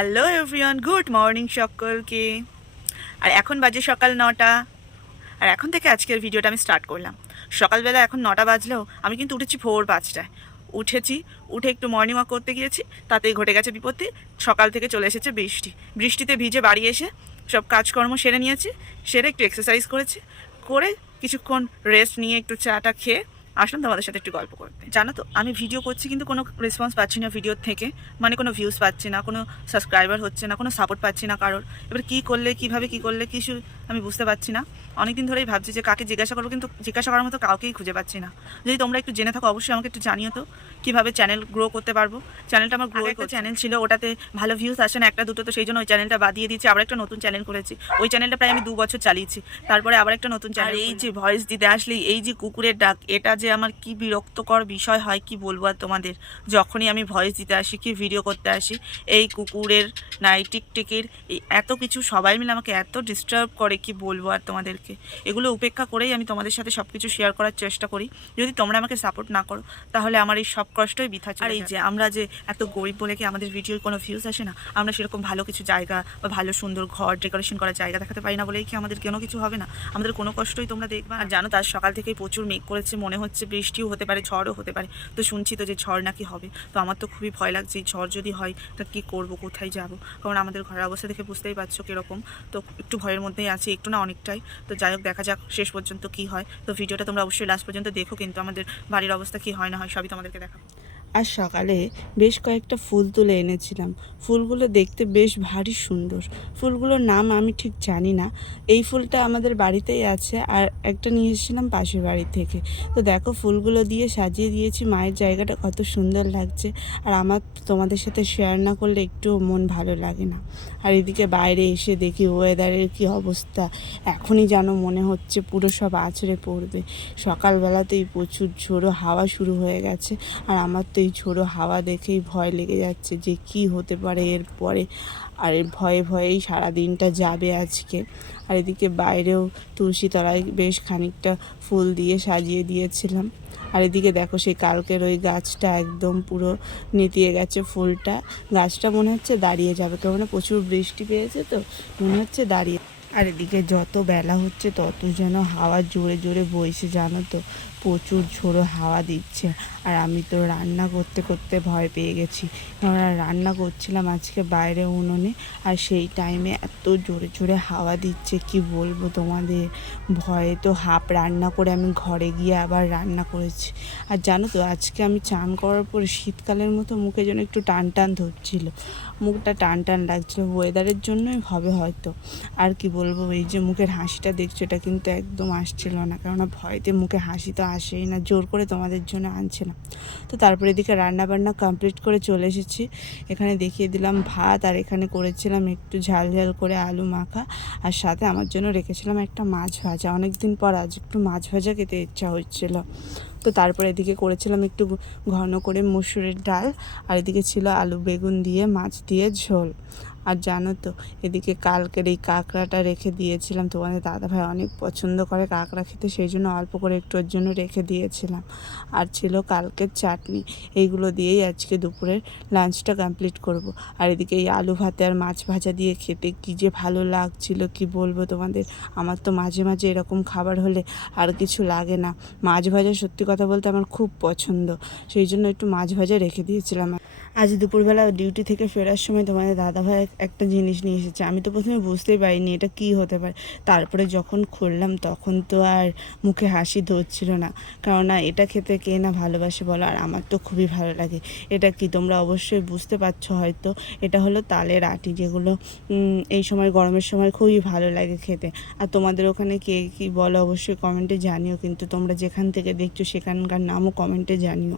Hello everyone, good morning সকলকে। আর এখন বাজে সকাল নটা। আর এখন থেকে আজকের ভিডিওটা আমি স্টার্ট করলাম। সকালবেলা এখন নটা বাজলেও আমি কিন্তু উঠেছি ভোর পাঁচটায়। উঠেছি, উঠে একটু মর্নিং ওয়াক করতে গিয়েছি, তাতেই ঘটে গেছে বিপত্তি। সকাল থেকে চলে এসেছে বৃষ্টি। বৃষ্টিতে ভিজে বাড়ি এসে সব কাজকর্ম সেরে নিয়েছি, সেরে একটু এক্সারসাইজ করেছি, করে কিছুক্ষণ রেস্ট নিয়ে একটু চাটা খেয়ে আসলাম তোমাদের সাথে একটু গল্প করতে। জানো তো, আমি ভিডিও করছি কিন্তু কোনো রেসপন্স পাচ্ছি না ভিডিওর থেকে। মানে কোনো ভিউস পাচ্ছি না, কোনো সাবস্ক্রাইবার হচ্ছে না, কোনো সাপোর্ট পাচ্ছি না কারোর। এবার কী করলে, কীভাবে কী করলে, কিছু আমি বুঝতে পারছি না। অনেকদিন ধরেই ভাবছি যে কাকে জিজ্ঞাসা করব কিন্তু জিজ্ঞাসা করার মতো কাউকেই খুঁজে পাচ্ছি না। যদি তোমরা একটু জেনে থাকো অবশ্যই আমাকে একটু জানিও তো কীভাবে চ্যানেল গ্রো করতে পারব। চ্যানেলটা আমার গ্রো একটা চ্যানেল ছিল ওটাতে ভালো ভিউজ আসে না একটা দুটো তো সেই জন্য ওই চ্যানেলটা বাদ দিয়ে দিয়েছি। আবার একটা নতুন চ্যানেল করেছি। ওই চ্যানেলটা প্রায় আমি দু বছর চালিয়েছি। তারপরে আবার একটা নতুন চ্যানেল এই যে ভয়েস দিতে আসলেই এই যে কুকুরের ডাক এটা যে আমার কি বিরক্তকর বিষয় হয় কি বলব আর তোমাদের? যখনই আমি ভয়েস দিতে আসি কি ভিডিও করতে আসি এই কুকুরের নাই টিকটিকির এই এত কিছু সবাই মিলে আমাকে এত ডিস্টার্ব করে কি বলব আর তোমাদেরকে। এগুলো উপেক্ষা করেই আমি তোমাদের সাথে সব কিছু শেয়ার করার চেষ্টা করি। যদি তোমরা আমাকে সাপোর্ট না করো তাহলে আমার এই সব কষ্টই বৃথা আর এই যে আমরা যে এত গরিব বলে কি আমাদের ভিডিওর কোনো ভিউজ আসে না আমরা সেরকম ভালো কিছু জায়গা বা ভালো সুন্দর ঘর ডেকোরেশন করার জায়গা দেখাতে পারি না বলেই কি আমাদের কোনো কিছু হবে না। আমাদের কোনো কষ্টই তোমরা দেখবে আর জানো তার সকাল থেকেই প্রচুর মেঘ করেছে মনে হচ্ছে বৃষ্টিও হতে পারে ঝড়ও হতে পারে। তো শুনছি তো যে ঝড় নাকি হবে। তো আমার তো খুবই ভয় লাগছে ঝড় যদি হয় তা কী করব কোথায় যাব? কারণ আমাদের ঘরের অবস্থা দেখে বুঝতেই পারছ কীরকম। তো একটু ভয়ের মধ্যেই আছি। একটু না অনেকটাই। তো যাই হোক, দেখা যাক শেষ পর্যন্ত কি হয়। তো ভিডিওটা তোমরা অবশ্যই লাস্ট পর্যন্ত দেখো, কিন্তু আমাদের বাড়ির অবস্থা কি হয় না হয় সবই তোমাদেরকে দেখাবো। আর সকালে বেশ কয়েকটা ফুল তুলে এনেছিলাম। ফুলগুলো দেখতে বেশ ভারী সুন্দর। ফুলগুলোর নাম আমি ঠিক জানি না। এই ফুলটা আমাদের বাড়িতেই আছে আর একটা নিয়ে এসেছিলাম পাশের বাড়ি থেকে। তো দেখো ফুলগুলো দিয়ে সাজিয়ে দিয়েছি। মায়ের জায়গাটা কত সুন্দর লাগছে। আর আমার তোমাদের সাথে শেয়ার না করলে একটু মন ভালো লাগে না। আর এদিকে বাইরে এসে দেখি ওয়েদারের কি অবস্থা। এখনই যেন মনে হচ্ছে পুরো সব আছড়ে পড়বে। সকালবেলাতেই প্রচুর ঝোড়ো হাওয়া শুরু হয়ে গেছে। আর আমার তো এই ঝোড়ো হাওয়া দেখেই ভয় লেগে যাচ্ছে যে কি হতে পারে এরপরে আর ভয়ে ভয়েই সারা দিনটা যাবে আজকে। আর এদিকে বাইরেও তুলসী তলায় বেশ খানিকটা ফুল দিয়ে সাজিয়ে দিয়েছিলাম। আর এদিকে দেখো সেই কালকের ওই গাছটা একদম পুরো নেতিয়ে গেছে ফুলটা। গাছটা মনে হচ্ছে দাঁড়িয়ে যাবে। কেমন প্রচুর বৃষ্টি পেয়েছে তো, মনে হচ্ছে দাঁড়িয়ে আর এদিকে যত বেলা হচ্ছে, তত যেন হাওয়া জোরে জোরে বইছে, জানো তো? প্রচুর ঝোড়ো হাওয়া দিচ্ছে। আর আমি তো রান্না করতে করতে ভয় পেয়ে গেছি। আমরা রান্না করছিলাম আজকে বাইরে উনুনে, আর সেই টাইমে এত জোরে জোরে হাওয়া দিচ্ছে, কি বলব তোমাদের? ভয়ে তো হাফ রান্না করে আমি ঘরে গিয়ে আবার রান্না করেছি। আর জানো তো, আজকে আমি চান করার পরে শীতকালের মতো মুখে যেন একটু টান টান ধরছিল। মুখটা টান টান লাগছিল ওয়েদারের জন্যই হবে হয়তো। আর কি বলব, এই যে মুখের হাসিটা দেখছ, এটা কিন্তু একদম আসছিল না। কেননা ভয়তে মুখে হাসি তো আসেই না, জোর করে তোমাদের জন্য আনছে না। তো তারপরে এদিকে রান্না বান্না কমপ্লিট করে চলে এসেছি। এখানে দেখিয়ে দিলাম ভাত, আর এখানে করেছিলাম একটু ঝাল ঝাল করে আলু মাখা, আর সাথে আমার জন্য রেখেছিলাম একটা মাছ ভাজা। অনেক দিন পর আজ একটু মাছ ভাজা খেতে ইচ্ছা হচ্ছিল। তো তারপরে এদিকে করেছিলাম একটু ঘন করে মুসুরের ডাল, আর এদিকে ছিল আলু বেগুন দিয়ে, মাছ দিয়ে ঝোল। আর জানো তো, এদিকে কালকের এই কাঁকড়াটা রেখে দিয়েছিলাম তোমাদের দাদাভাই অনেক পছন্দ করে কাঁকড়া খেতে, সেই জন্য অল্প করে একটু ওর জন্য রেখে দিয়েছিলাম। আর ছিল কালকের চাটনি, এইগুলো দিয়েই আজকে দুপুরের লাঞ্চটা কমপ্লিট করব। আর এদিকে এই আলু ভাতে আর মাছ ভাজা দিয়ে খেতে কী যে ভালো লাগছিল, কি বলব তোমাদের? আমার তো মাঝে মাঝে এরকম খাবার হলে আর কিছু লাগে না। মাছ ভাজা সত্যি কথা বলতে আমার খুব পছন্দ, সেই জন্য একটু মাছ ভাজা রেখে দিয়েছিলাম। আজ দুপুরবেলা ডিউটি থেকে ফেরার সময় তোমাদের দাদাভাই একটা জিনিস নিয়ে এসেছে। আমি তো প্রথমে বুঝতেই পারিনি এটা কী হতে পারে। তারপরে যখন খুললাম তখন তো আর মুখে হাসি ধরছিল না। কেননা এটা খেতে কে না ভালোবাসে বলো, আর আমার তো খুবই ভালো লাগে। এটা কি তোমরা অবশ্যই বুঝতে পারছ হয়তো। এটা হলো তালের আটি যেগুলো এই সময় গরমের সময় খুবই ভালো লাগে খেতে। আর তোমাদের ওখানে কে কী বলো অবশ্যই কমেন্টে জানিও। কিন্তু তোমরা যেখান থেকে দেখছ সেখানকার নামও কমেন্টে জানিও।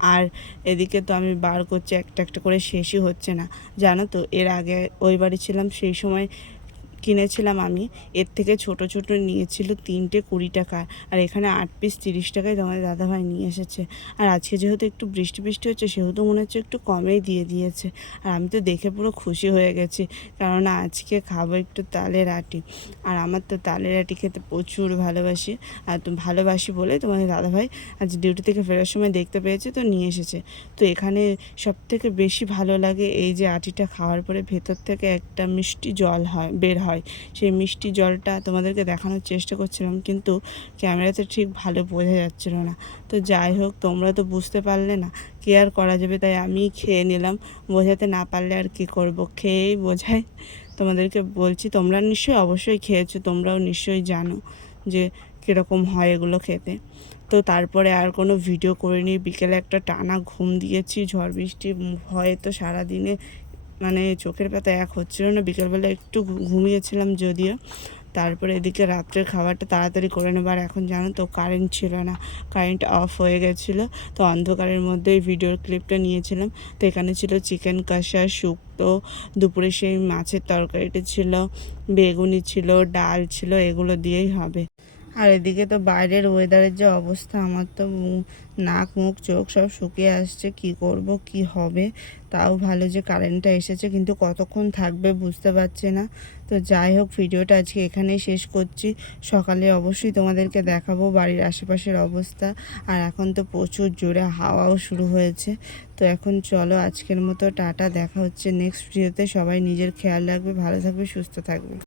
আর এদিকে তো আমি বার করছি, একটা একটা করে শেষই হচ্ছে না। জানো তো, এর আগে ওই বাড়ি ছিলাম, সেই সময় কিনেছিলাম আমি। এর থেকে ছোট ছোট নিয়েছিল তিনটে কুড়ি টাকা। আর এখানে আট পিস তিরিশ টাকায় তোমাদের দাদাভাই নিয়ে এসেছে। আর আজকে যেহেতু একটু বৃষ্টি বৃষ্টি হচ্ছে, সেহেতু মনে হচ্ছে একটু কমেই দিয়ে দিয়েছে। আর আমি তো দেখে পুরো খুশি হয়ে গেছি। কারণ আজকে খাব একটু তালের আটি। আর আমার তো তালের আটি খেতে প্রচুর ভালোবাসি। আর ভালোবাসি বলে তোমাদের দাদাভাই আজ ডিউটি থেকে ফেরার সময় দেখতে পেয়েছে তো নিয়ে এসেছে। তো এখানে সব থেকে বেশি ভালো লাগে এই যে আটিটা খাওয়ার পরে ভেতর থেকে একটা মিষ্টি জল হয়, বের হয়। সেই মিষ্টি জলটা তোমাদেরকে দেখানোর চেষ্টা করছিলাম, কিন্তু ক্যামেরাতে ঠিক ভালো বোঝা যাচ্ছিল না। তো যাই হোক, তোমরা তো বুঝতে পারলে না, কি আর করা যাবে? তাই আমি খেয়ে নিলাম। বোঝাতে না পারলে আর কি করব? খেয়েই বোঝাই তোমাদেরকে বলছি, তোমরা নিশ্চয়ই অবশ্যই খেয়েছো, তোমরাও নিশ্চয়ই জানো যে কীরকম হয় এগুলো খেতে। তো তারপরে আর কোনো ভিডিও করিনি। বিকেলে একটা টানা ঘুম দিয়েছি, ঝড় বৃষ্টি ভয়ে তো সারাদিনে মানে চোখের পাতা এক হচ্ছিল না। বিকেলবেলা একটু ঘুমিয়েছিলাম যদিও। তারপরে এদিকে রাত্রের খাবারটা তাড়াতাড়ি করে নেব। আর এখন জানো তো কারেন্ট ছিল না। কারেন্ট অফ হয়ে গেছিল। তো অন্ধকারের মধ্যে এই ভিডিওর ক্লিপটা নিয়েছিলাম। তো এখানে ছিল চিকেন কষা, শুক্তো, দুপুরে সেই মাছের তরকারিটা ছিল, বেগুনি ছিল, ডাল ছিল, এগুলো দিয়েই হবে। আর এদিকে তো বাইরের ওয়েদারের যে অবস্থা, আমার তো নাক, মুখ, চোখ সব শুকিয়ে আসছে, কি করব, কি হবে? তাও ভালো যে কারেন্টটা এসেছে, কিন্তু কতক্ষণ থাকবে বুঝতে পারছি না। তো যাই হোক ভিডিওটা আজকে এখানেই শেষ করছি। সকালে অবশ্যই তোমাদেরকে দেখাবো বাড়ির আশেপাশের অবস্থা। আর এখন তো প্রচুর জোরে হাওয়াও শুরু হয়েছে। তো এখন চলো আজকের মতো, টাটা, দেখা হচ্ছে নেক্সট ভিডিওতে সবাই নিজের খেয়াল রাখবে, ভালো থাকবে, সুস্থ থাকবে।